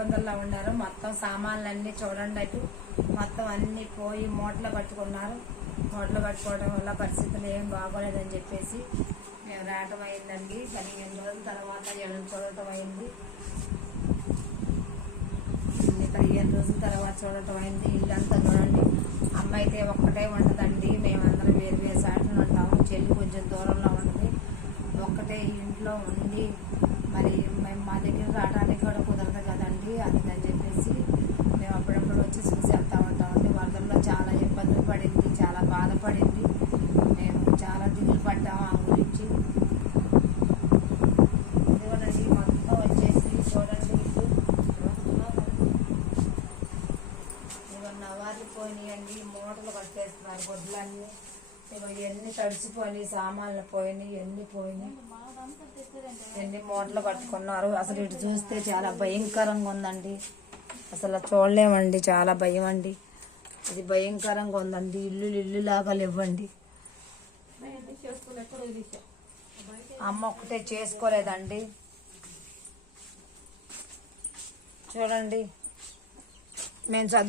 ఇబ్బందుల్లో ఉన్నారు. మొత్తం సామాన్లన్నీ చూడండి, అటు మొత్తం అన్ని పోయి మూటలో పట్టుకున్నారు. మూటలో పట్టుకోవడం వల్ల పరిస్థితులు ఏం బాగోలేదని చెప్పేసి మేము రావటం అయిందండి. 15 రోజుల తర్వాత ఎడం చూడటం అయింది. 15 రోజుల తర్వాత చూడటం అయింది. ఇల్లంతా చూడండి. అమ్మ అయితే ఒక్కటే ఉండదండి. మేమందరం వేరు వేరు సాట్లు ఉంటాము. చెల్లి కొంచెం దూరంలో ఉంటుంది. ఒక్కటే ఇంట్లో ఉండి మరి మేము మా దగ్గర రావడానికి కూడా కుదరదు కదండి. అందుకని చెప్పేసి మేము అప్పుడప్పుడు వచ్చి చూసి వెళ్తూ ఉంటామండి. వరదల్లో చాలా ఇబ్బందులు పడింది, చాలా బాధపడింది. మేము చాలా దిగులు పడ్డాము ఆ గురించి. ఇదిగోనండి మొత్తం వచ్చేసి చూడండి, ఇవన్నీ అవార్లు పోయినాయండి. మూటలు కట్టేస్తున్నారు గొడ్లన్నీ. ఇవన్నీ తడిసిపోయి సామాన్లు పోయినాయి, ఎన్ని పోయినాయి, ఎన్ని మూటలు కట్టుకున్నారు. అసలు ఇటు చూస్తే చాలా భయంకరంగా ఉందండి. అసలు చూడలేమండి, చాలా భయం అండి. ఇది భయంకరంగా ఉందండి. ఇల్లు లాగా లేవండి. అమ్మ ఒక్కటే చేసుకోలేదండి. చూడండి, మేము చదువు